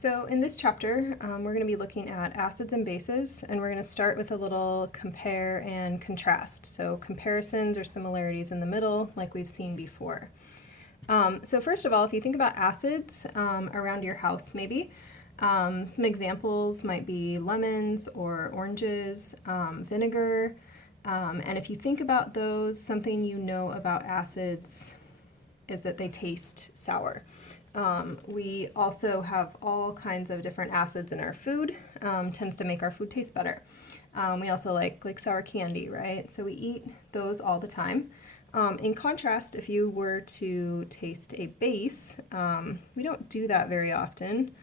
So in this chapter, we're going to be looking at acids and bases, and we're going to start with a little compare and contrast. So comparisons or similarities in the middle, like we've seen before. So first of all, if you think about acids around your house maybe, some examples might be lemons or oranges, vinegar, and if you think about those, something you know about acids is that they taste sour. We also have all kinds of different acids in our food, tends to make our food taste better. We also like sour candy, right? So we eat those all the time. In contrast, if you were to taste a base, we don't do that very often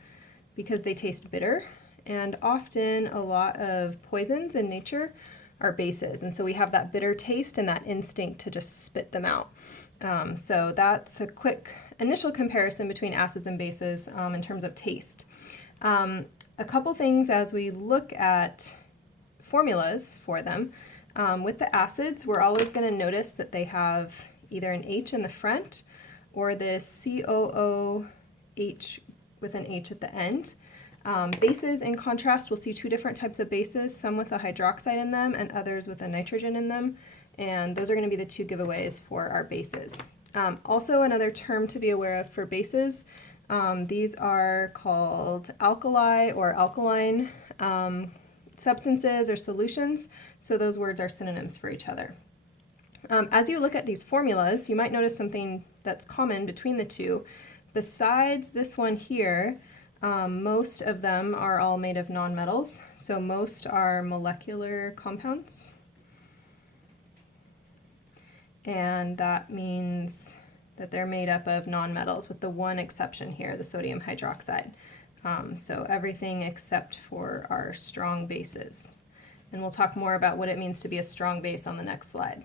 because they taste bitter, and often a lot of poisons in nature are bases, and so we have that bitter taste and that instinct to just spit them out. So that's a quick initial comparison between acids and bases in terms of taste. A couple things as we look at formulas for them. With the acids, we're always going to notice that they have either an H in the front or this COOH with an H at the end. Bases, in contrast, we'll see two different types of bases, some with a hydroxide in them and others with a nitrogen in them. And those are going to be the two giveaways for our bases. Also, another term to be aware of for bases, these are called alkali or alkaline substances or solutions, so those words are synonyms for each other. As you look at these formulas, you might notice something that's common between the two. Besides this one here, most of them are all made of nonmetals, so most are molecular compounds. And that means that they're made up of nonmetals, with the one exception here, the sodium hydroxide. So everything except for our strong bases. And we'll talk more about what it means to be a strong base on the next slide.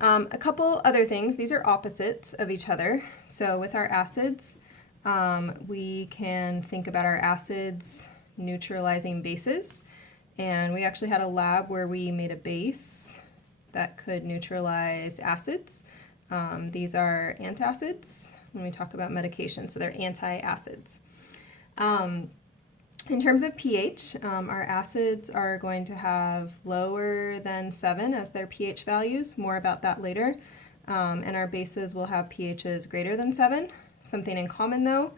A couple other things, these are opposites of each other. So with our acids, we can think about our acids neutralizing bases. And we actually had a lab where we made a base that could neutralize acids. These are antacids when we talk about medication, so they're anti-acids. In terms of pH, our acids are going to have lower than 7 as their pH values, more about that later. And our bases will have pHs greater than 7. Something in common though,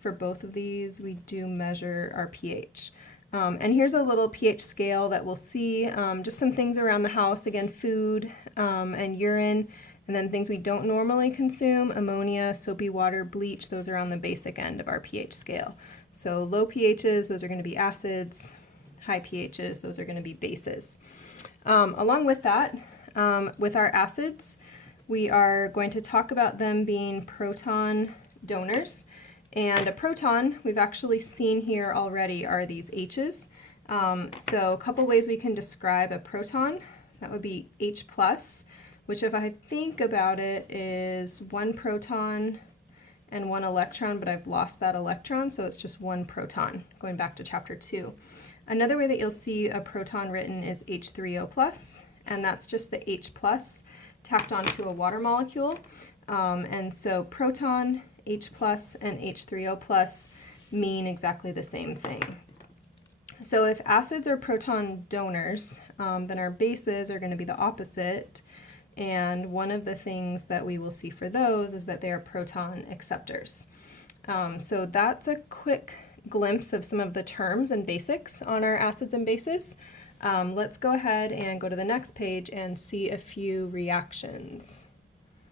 for both of these, we do measure our pH. And here's a little pH scale that we'll see, just some things around the house, again, food and urine, and then things we don't normally consume, ammonia, soapy water, bleach, those are on the basic end of our pH scale. So low pHs, those are going to be acids, high pHs, those are going to be bases. Along with that, with our acids, we are going to talk about them being proton donors. And a proton, we've actually seen here already, are these H's. So a couple ways we can describe a proton. That would be H+, which if I think about it is one proton and one electron, but I've lost that electron, so it's just one proton, going back to chapter 2. Another way that you'll see a proton written is H3O+, and that's just the H+ tacked onto a water molecule. And so proton, H+, and H3O+ mean exactly the same thing. So if acids are proton donors, then our bases are going to be the opposite. And one of the things that we will see for those is that they are proton acceptors. So that's a quick glimpse of some of the terms and basics on our acids and bases. Let's go ahead and go to the next page and see a few reactions.